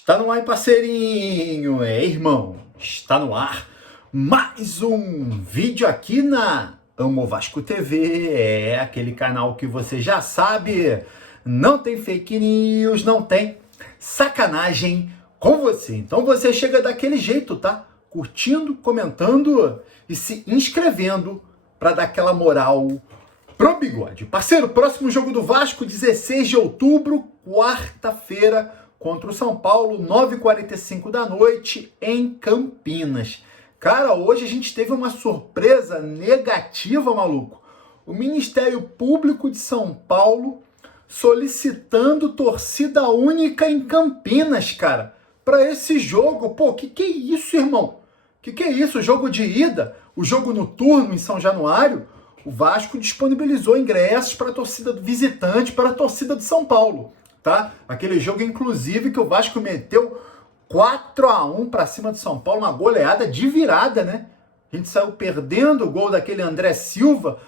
Está no ar, parceirinho, irmão, está no ar mais um vídeo aqui na Amo Vasco TV, aquele canal que você já sabe, não tem fake news, não tem sacanagem com você. Então você chega daquele jeito, tá? Curtindo, comentando e se inscrevendo para dar aquela moral pro Bigode. Parceiro, próximo jogo do Vasco, 16 de outubro, quarta-feira, contra o São Paulo, 9h45 da noite, em Campinas. Cara, hoje a gente teve uma surpresa negativa, maluco. O Ministério Público de São Paulo solicitando torcida única em Campinas, cara, para esse jogo. Pô, que é isso, irmão? Que é isso? O jogo de ida, o jogo noturno em São Januário, o Vasco disponibilizou ingressos para a torcida do visitante, para a torcida de São Paulo. Tá? Aquele jogo, inclusive, que o Vasco meteu 4-1 para cima do São Paulo, uma goleada de virada, né? A gente saiu perdendo o gol daquele André Silva,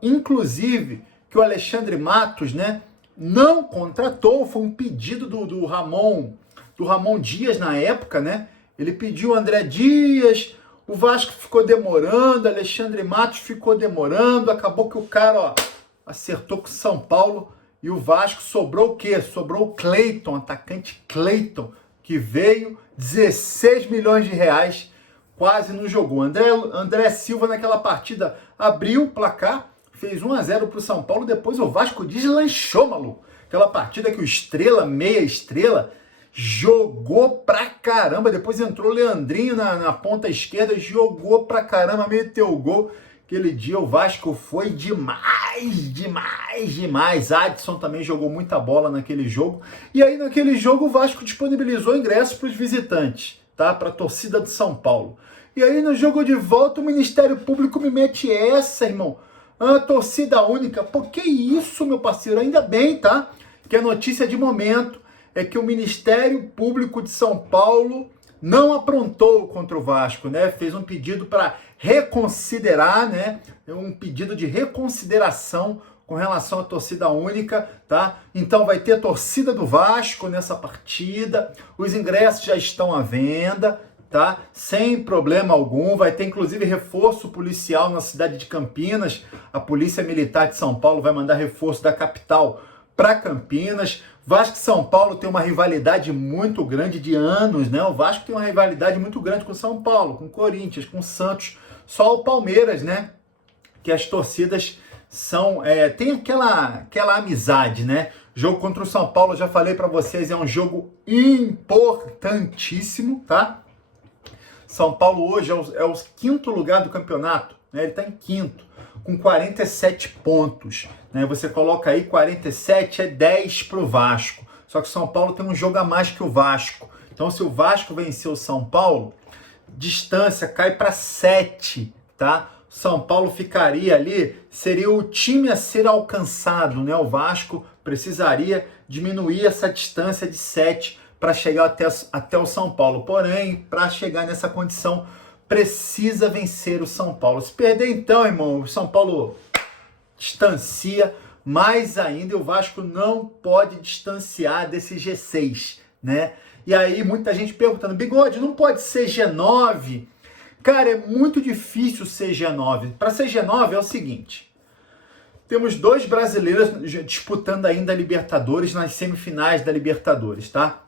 inclusive, que o Alexandre Matos, né, não contratou, foi um pedido do Ramon Dias na época, né? Ele pediu o André Dias, o Vasco ficou demorando, Alexandre Matos ficou demorando, acabou que o cara, ó, acertou com o São Paulo. E o Vasco sobrou o quê? Sobrou o Cleiton, atacante Cleiton, que veio 16 milhões de reais, quase não jogou. André Silva naquela partida abriu o placar, fez 1-0 para o São Paulo, depois o Vasco deslanchou, maluco. Aquela partida que o Estrela, meia estrela, jogou pra caramba, depois entrou o Leandrinho na ponta esquerda, jogou pra caramba, meteu o gol. Aquele dia o Vasco foi demais. Adson também jogou muita bola naquele jogo. E aí naquele jogo o Vasco disponibilizou ingressos para os visitantes, tá? Para a torcida de São Paulo. E aí no jogo de volta o Ministério Público me mete essa, irmão. Ah, torcida única. Pô, que isso, meu parceiro? Ainda bem, tá? Que a notícia de momento é que o Ministério Público de São Paulo não aprontou contra o Vasco, né? Fez um pedido para reconsiderar, né? Um pedido de reconsideração com relação à torcida única, tá? Então vai ter torcida do Vasco nessa partida. Os ingressos já estão à venda, tá? Sem problema algum. Vai ter inclusive reforço policial na cidade de Campinas. A Polícia Militar de São Paulo vai mandar reforço da capital para Campinas. Vasco e São Paulo tem uma rivalidade muito grande de anos, né? O Vasco tem uma rivalidade muito grande com São Paulo, com Corinthians, com Santos. Só o Palmeiras, né? Que as torcidas são... tem aquela amizade, né? Jogo contra o São Paulo, já falei para vocês, é um jogo importantíssimo, tá? São Paulo hoje é o quinto lugar do campeonato, né? Ele está em quinto, com 47 pontos. Né? Você coloca aí 47, é 10 para o Vasco. Só que o São Paulo tem um jogo a mais que o Vasco. Então, se o Vasco vencer o São Paulo, distância cai para 7, tá? São Paulo ficaria ali, seria o time a ser alcançado, né? O Vasco precisaria diminuir essa distância de 7 para chegar até o São Paulo. Porém, para chegar nessa condição, precisa vencer o São Paulo. Se perder então, irmão, o São Paulo distancia mais ainda e o Vasco não pode distanciar desse G6, né? E aí muita gente perguntando, Bigode, não pode ser G9? Cara, é muito difícil ser G9. Para ser G9 é o seguinte, temos dois brasileiros disputando ainda a Libertadores nas semifinais da Libertadores, tá?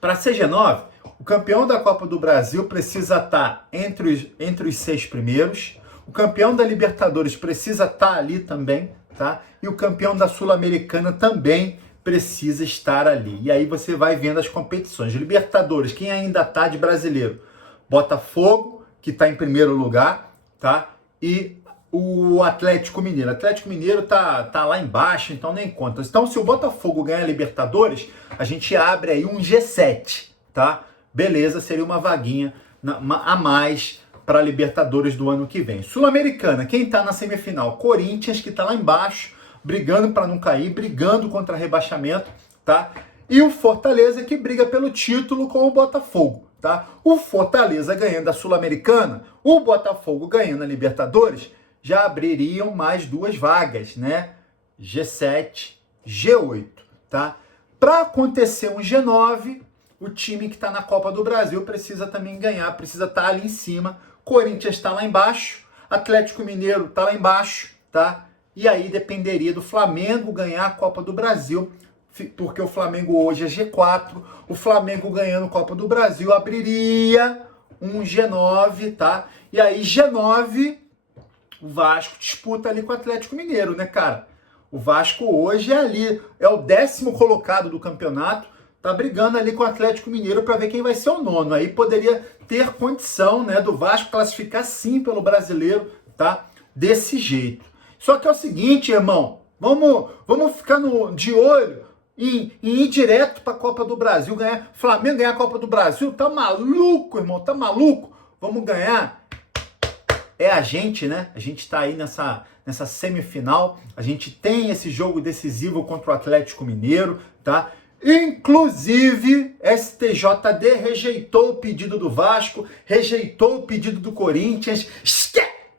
Para ser G9, o campeão da Copa do Brasil precisa estar entre os 6 primeiros. O campeão da Libertadores precisa estar ali também, tá? E o campeão da Sul-Americana também precisa estar ali. E aí você vai vendo as competições. Libertadores, quem ainda está de brasileiro? Botafogo, que está em primeiro lugar, tá? E o Atlético Mineiro. O Atlético Mineiro tá lá embaixo, então nem conta. Então, se o Botafogo ganhar a Libertadores, a gente abre aí um G7, tá? Beleza, seria uma vaguinha a mais para a Libertadores do ano que vem. Sul-Americana, quem está na semifinal? Corinthians, que está lá embaixo, brigando para não cair, brigando contra rebaixamento, tá? E o Fortaleza, que briga pelo título com o Botafogo, tá? O Fortaleza ganhando a Sul-Americana, o Botafogo ganhando a Libertadores, já abririam mais 2 vagas, né? G7, G8, tá? para acontecer um G9, o time que está na Copa do Brasil precisa também ganhar, precisa estar ali em cima. Corinthians está lá embaixo, Atlético Mineiro está lá embaixo, tá? E aí dependeria do Flamengo ganhar a Copa do Brasil, porque o Flamengo hoje é G4, o Flamengo ganhando a Copa do Brasil abriria um G9, tá? E aí G9, o Vasco disputa ali com o Atlético Mineiro, né, cara? O Vasco hoje é o 10º colocado do campeonato, tá brigando ali com o Atlético Mineiro para ver quem vai ser o 9º. Aí poderia ter condição, né, do Vasco classificar sim pelo Brasileiro, tá? Desse jeito. Só que é o seguinte, irmão, vamos ficar de olho em ir direto para a Copa do Brasil, Flamengo ganhar a Copa do Brasil, tá maluco, irmão, tá maluco? Vamos ganhar. É a gente, né? A gente tá aí nessa semifinal, a gente tem esse jogo decisivo contra o Atlético Mineiro, tá? Inclusive, STJD rejeitou o pedido do Vasco, rejeitou o pedido do Corinthians,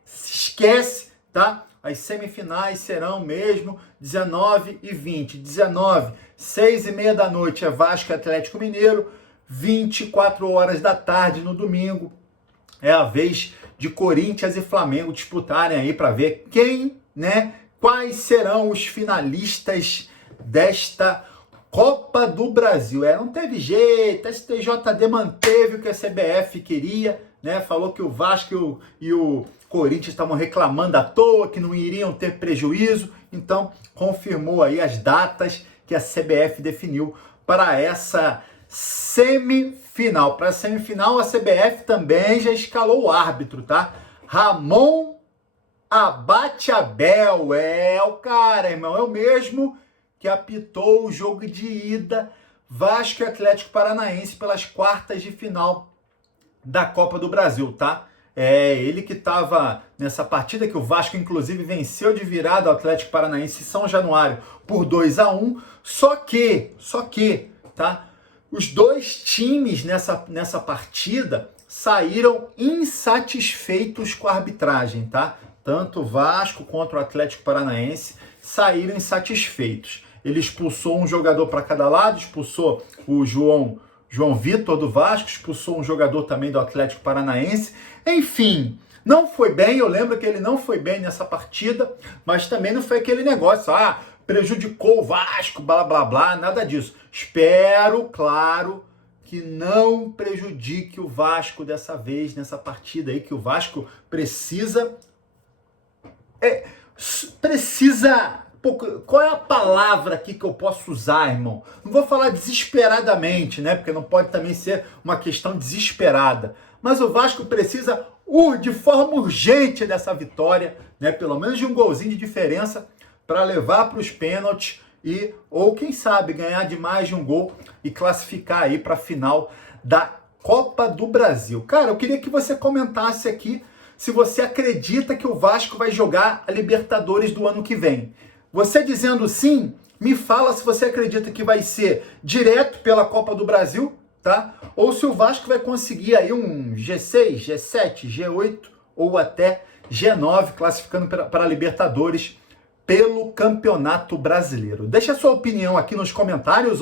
esquece, tá? As semifinais serão mesmo 19 e 20. 19, 6h30 da noite é Vasco e Atlético Mineiro, 24 horas da tarde no domingo é a vez de Corinthians e Flamengo disputarem aí para ver quem, né, quais serão os finalistas desta Copa do Brasil. Não teve jeito, a STJD manteve o que a CBF queria, né? Falou que o Vasco e o Corinthians estavam reclamando à toa, que não iriam ter prejuízo, então confirmou aí as datas que a CBF definiu para essa semifinal. Para a semifinal, a CBF também já escalou o árbitro, tá? Ramon Abate Abel, o cara, irmão, é o mesmo que apitou o jogo de ida Vasco e Atlético Paranaense pelas quartas de final da Copa do Brasil, tá? Ele que estava nessa partida que o Vasco inclusive venceu de virada o Atlético Paranaense em São Januário por 2-1, só que, tá? Os dois times nessa partida saíram insatisfeitos com a arbitragem, tá? Tanto o Vasco quanto o Atlético Paranaense saíram insatisfeitos. Ele expulsou um jogador para cada lado, expulsou o João Vitor do Vasco, expulsou um jogador também do Atlético Paranaense. Enfim, não foi bem, eu lembro que ele não foi bem nessa partida, mas também não foi aquele negócio, prejudicou o Vasco, blá, blá, blá, nada disso. Espero, claro, que não prejudique o Vasco dessa vez, nessa partida aí, que o Vasco precisa... Qual é a palavra aqui que eu posso usar, irmão? Não vou falar desesperadamente, né? Porque não pode também ser uma questão desesperada. Mas o Vasco precisa, de forma urgente, dessa vitória, né? Pelo menos de um golzinho de diferença para levar para os pênaltis ou quem sabe, ganhar de mais de um gol e classificar aí para a final da Copa do Brasil. Cara, eu queria que você comentasse aqui se você acredita que o Vasco vai jogar a Libertadores do ano que vem. Você dizendo sim, me fala se você acredita que vai ser direto pela Copa do Brasil, tá? Ou se o Vasco vai conseguir aí um G6, G7, G8 ou até G9, classificando para a Libertadores pelo Campeonato Brasileiro. Deixa a sua opinião aqui nos comentários,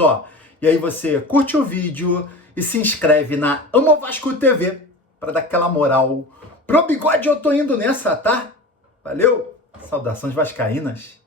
E aí você curte o vídeo e se inscreve na Amo Vasco TV para dar aquela moral. Pro bigode eu tô indo nessa, tá? Valeu! Saudações vascaínas!